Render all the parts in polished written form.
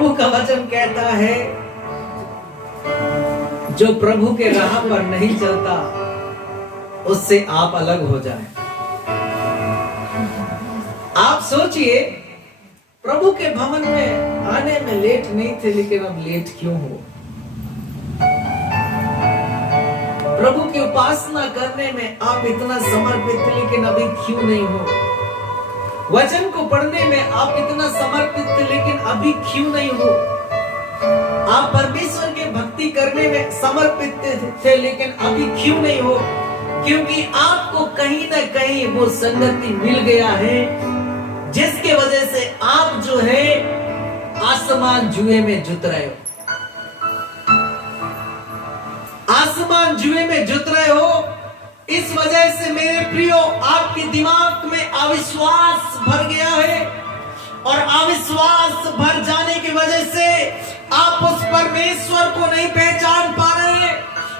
प्रभु का वचन कहता है जो प्रभु के राह पर नहीं चलता उससे आप अलग हो जाएं। आप सोचिए, प्रभु के भवन में आने में लेट नहीं थे, लेकिन अब लेट क्यों हो? प्रभु की उपासना करने में आप इतना समर्पित थे, लेकिन अभी क्यों नहीं हो? वचन को पढ़ने में आप इतना समर्पित थे, लेकिन अभी क्यों नहीं हो? आप परमेश्वर की भक्ति करने में समर्पित थे, लेकिन अभी क्यों नहीं हो? क्योंकि आपको कहीं ना कहीं वो संगति मिल गया है जिसके वजह से आप जो है आसमान जुए में जुत रहे हो। आसमान जुए में जुत रहे हो। इस वजह से मेरे प्रियो, आपके दिमाग में अविश्वास भर गया है, और अविश्वास भर जाने की वजह से आप उस परमेश्वर को नहीं पहचान पा रहे हैं,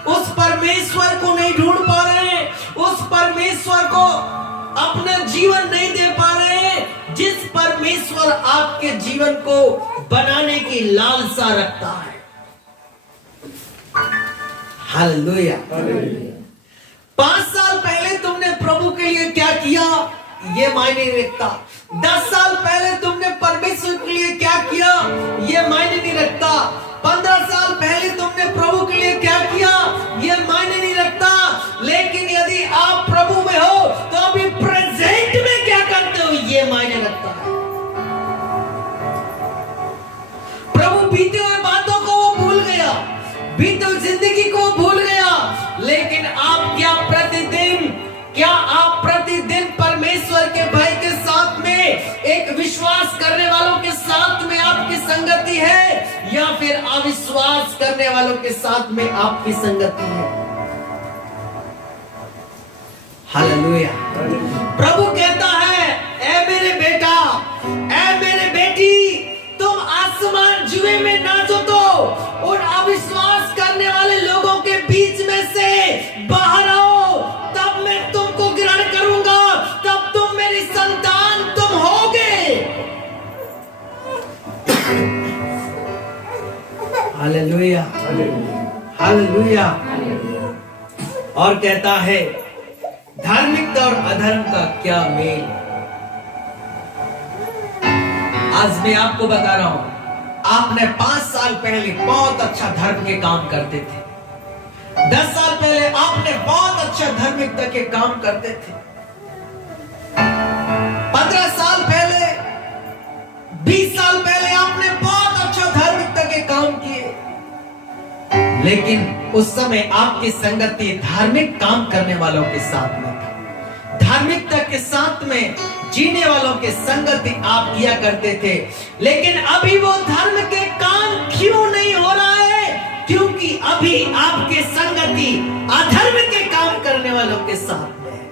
उस परमेश्वर को नहीं ढूंढ पा रहे हैं, उस परमेश्वर को अपना जीवन नहीं दे पा रहे हैं जिस परमेश्वर आपके जीवन को बनाने की लालसा रखता है। हालेलुया। 5 साल पहले तुमने प्रभु के लिए क्या किया ये मायने नहीं रखता। 10 साल पहले तुमने परमेश्वर के लिए क्या किया ये मायने नहीं रखता। 15 साल पहले तुमने प्रभु के लिए क्या किया ये मायने नहीं रखता। लेकिन यदि आप प्रभु में हो तो अभी प्रेजेंट में क्या करते हो ये मायने रखता है। प्रभु बीते हुए बातों को वो भूल गया, बीते हुए जिंदगी को भूल गया, लेकिन आप क्या आप प्रतिदिन परमेश्वर के भय के साथ में एक विश्वास करने वालों के साथ में आपकी संगति है, या फिर अविश्वास करने वालों के साथ में आपकी संगति है? हालेलुया। प्रभु कहता है, ऐ मेरे बेटा, ऐ मेरे बेटी, तुम आसमान जुए में ना जुतो, उन अविश्वास करने वाले लोगों के बीच में से बाहर आओ, तब मैं तुमको ग्रहण करूंगा, तब तुम मेरी संतान तुम होगे। Hallelujah, hallelujah. और कहता है, धार्मिकता और अधर्म का क्या मेल? आज मैं आपको बता रहा हूं, आपने 5 साल पहले बहुत अच्छा धर्म के काम करते थे, 10 साल पहले आपने बहुत अच्छा धार्मिकता के काम करते थे, 15 साल पहले, 20 साल पहले आपने बहुत अच्छा धार्मिकता के काम किए, लेकिन उस समय आपकी संगति धार्मिक काम करने वालों के साथ में था। धार्मिकता के साथ में जीने वालों के संगति आप किया करते थे। लेकिन अभी वो धर्म के काम क्यों नहीं हो रहा है? क्योंकि अभी आपके संगति अधर्म के काम करने वालों के साथ में है।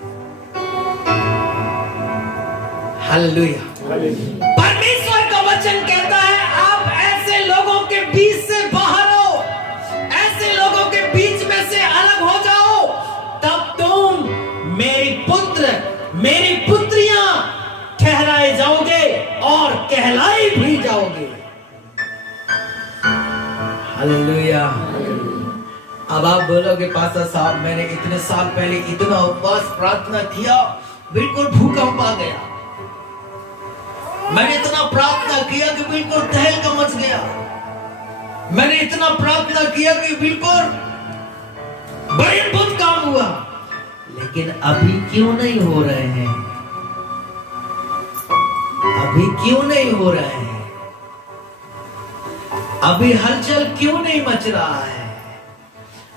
हालेलुया। परमेश्वर का वचन कहता है, आप ऐसे लोगों के बीच से बाहर हो, ऐसे लोगों के बीच में से अलग हो जाओ, तब तुम मेरी पुत्र, मेरी पुत्रियां ठहराए जाओगे और कहलाए भी जाओगे। हालेलुया। अब आप बोलोगे, पास्टर साहब, मैंने इतने साल पहले इतना उपवास प्रार्थना किया, बिल्कुल भूकंप आ गया। मैंने इतना प्रार्थना किया कि बिल्कुल तहलका मच गया। मैंने इतना प्रार्थना किया कि बिल्कुल बड़े अद्भुत काम हुआ, लेकिन अभी क्यों नहीं हो रहे हैं? अभी क्यों नहीं हो रहे हैं? अभी हलचल क्यों नहीं मच रहा है?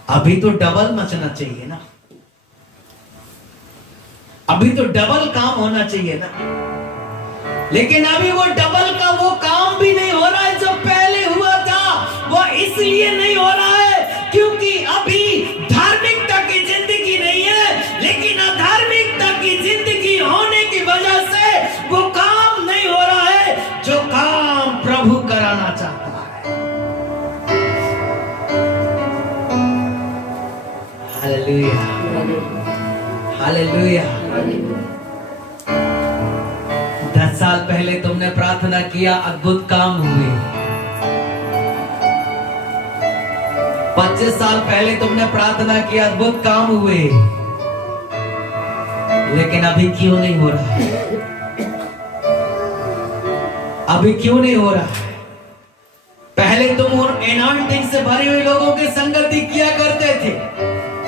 अभी तो डबल मचना चाहिए ना, अभी तो डबल काम होना चाहिए ना। लेकिन अभी वो डबल का वो काम भी नहीं हो रहा है जो पहले हुआ था। वो इसलिए नहीं हो रहा है क्योंकि अभी धार्मिकता की जिंदगी नहीं है, लेकिन अधार्मिकता की जिंदगी होने की वजह से वो काम नहीं हो रहा है जो काम प्रभु कराना चाहता है। Hallelujah, hallelujah. 10 साल पहले तुमने प्रार्थना किया, अद्भुत काम हुए। 25 साल पहले तुमने प्रार्थना किया, अद्भुत काम हुए, लेकिन अभी क्यों नहीं हो रहा है? अभी क्यों नहीं हो रहा है? पहले तुम उन एनॉइंटिंग से भरे हुए लोगों की संगति किया करते थे,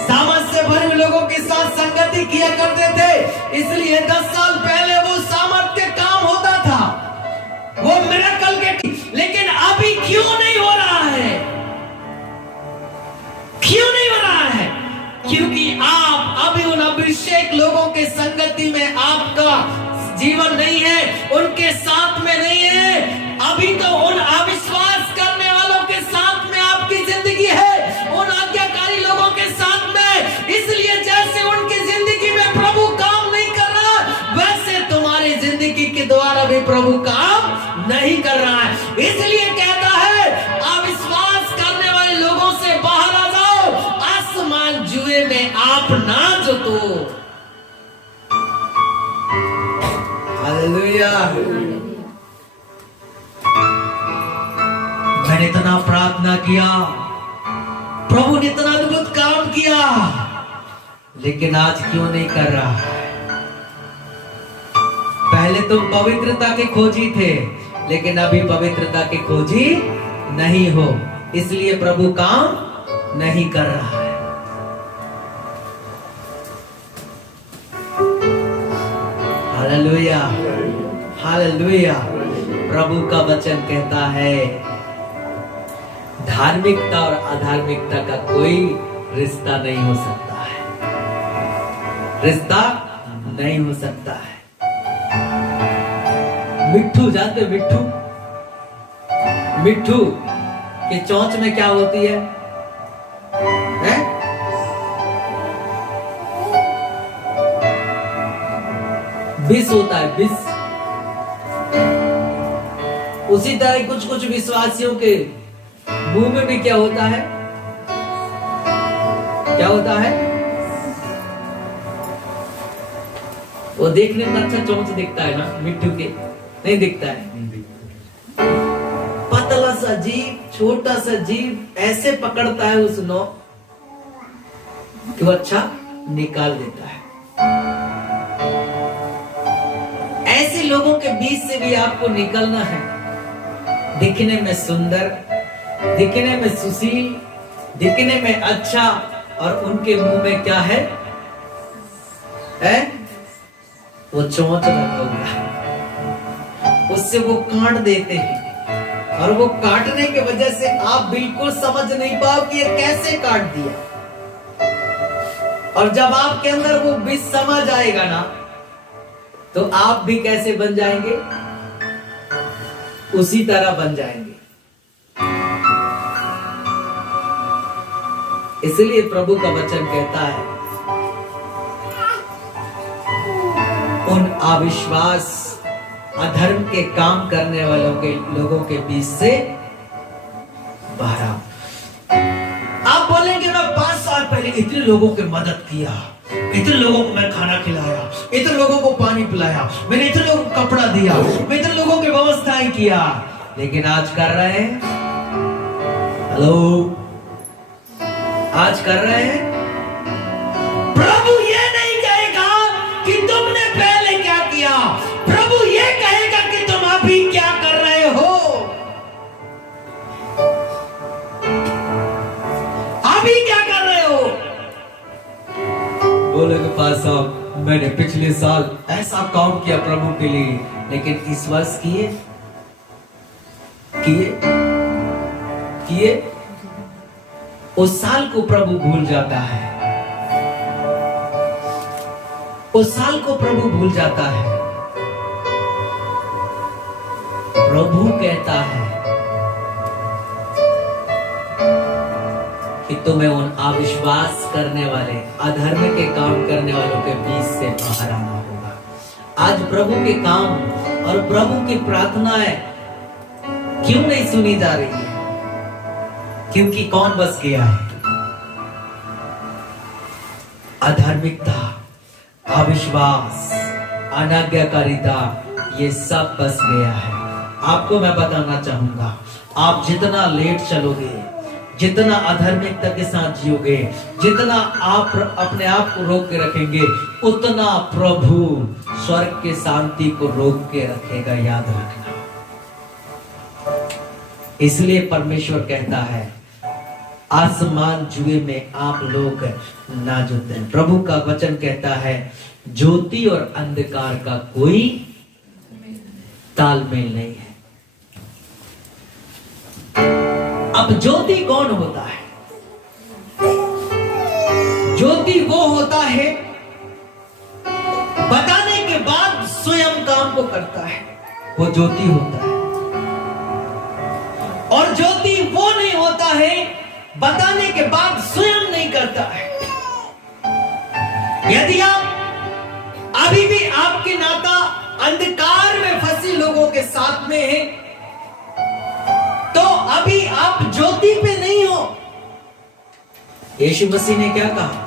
सामर्थ से भरे हुए लोगों के साथ संगति किया करते थे, इसलिए 10 साल पहले वो सामर्थ के काम होता था, वो मिरेकल के, लेकिन अभी क्यों नहीं हो रहा है? क्यों नहीं हो रहा है? क्योंकि आप अभी उन अभिषेक लोगों के संगति में आपका जीवन नहीं है, उनके साथ में नहीं है। अभी तो उन अविश्वास करने वालों के साथ में आपकी जिंदगी है, उन आज्ञाकारी लोगों के साथ में। इसलिए जैसे उनकी जिंदगी में प्रभु काम नहीं कर रहा, वैसे तुम्हारी जिंदगी के द्वारा भी प्रभु काम नहीं कर रहा है। इसलिए कहता है, अविश्वास करने वाले लोगों से बाहर आ जाओ, आसमान जुए में आप ना जुटो। हालेलुया। मैंने इतना प्रार्थना किया, प्रभु ने इतना अद्भुत काम किया, लेकिन आज क्यों नहीं कर रहा है? पहले तुम पवित्रता के खोजी थे, लेकिन अभी पवित्रता के खोजी नहीं हो, इसलिए प्रभु काम नहीं कर रहा है। Hallelujah, hallelujah. प्रभु का वचन कहता है, धार्मिकता और अधार्मिकता का कोई रिश्ता नहीं हो सकता है, रिश्ता नहीं हो सकता है। मिट्ठू जानते? मिट्ठू, मिट्ठू के चोंच में क्या होती है? विष होता है, विष। उसी तरह कुछ कुछ विश्वासियों के मुंह में भी क्या होता है? क्या होता है? वो देखने में अच्छा चोंच दिखता है ना, मिट्टू के नहीं दिखता है, पतला सा जीभ, छोटा सा जीभ ऐसे पकड़ता है उस नोक कि वो अच्छा निकाल देता है। ऐसे लोगों के बीच से भी आपको निकलना है। दिखने में सुंदर, दिखने में सुशील, दिखने में अच्छा, और उनके मुंह में क्या है? वो चोंच लगा हुआ, उससे वो काट देते हैं, और वो काटने की वजह से आप बिल्कुल समझ नहीं पाओ कि ये कैसे काट दिया। और जब आपके अंदर वो विष समझ आएगा ना, तो आप भी कैसे बन जाएंगे? उसी तरह बन जाएंगे। इसलिए प्रभु का वचन कहता है, उन अविश्वास अधर्म के काम करने वालों के लोगों के बीच से बाहर आओ। आप बोलेंगे, मैं 5 साल पहले इतने लोगों की मदद किया, इतने लोगों को मैं खाना खिलाया, इतने लोगों को पानी पिलाया, मैंने इतने लोगों को कपड़ा दिया, मैं इतने लोगों की व्यवस्थाएं किया, लेकिन आज कर रहे हैं? हेलो, आज कर रहे हैं? प्रभु ये नहीं कहेगा कि तुमने पहले क्या किया, प्रभु ये कहेगा कि तुम अभी क्या कर रहे हो। अभी क्या कर रहे हो? बोलेगे पास साहब, मैंने पिछले साल ऐसा काम किया प्रभु के लिए, लेकिन इस वर्ष किए किए किए उस साल को प्रभु भूल जाता है, उस साल को प्रभु भूल जाता है। प्रभु कहता है कि तुम्हें उन अविश्वास करने वाले, अधर्म के काम करने वालों के बीच से बाहर आना होगा। आज प्रभु के काम और प्रभु की प्रार्थनाएं क्यों नहीं सुनी जा रही है? क्योंकि कौन बस गया है? अधार्मिकता, अविश्वास, अनाज्ञाकारिता, ये सब बस गया है। आपको मैं बताना चाहूंगा, आप जितना लेट चलोगे, जितना अधार्मिकता के साथ जियोगे, जितना आप अपने आप को रोक के रखेंगे, उतना प्रभु स्वर्ग के शांति को रोक के रखेगा, याद रखना। इसलिए परमेश्वर कहता है आसमान जुए में आप लोग ना जुते। प्रभु का वचन कहता है ज्योति और अंधकार का कोई तालमेल नहीं है। अब ज्योति कौन होता है? ज्योति वो होता है बताने के बाद स्वयं काम को करता है, वो ज्योति होता है। और ज्योति वो नहीं होता है बताने के बाद स्वयं नहीं करता है। यदि आप अभी भी आपके नाता अंधकार में फंसी लोगों के साथ में है, तो अभी आप ज्योति पे नहीं हो। यीशु मसीह ने क्या कहा?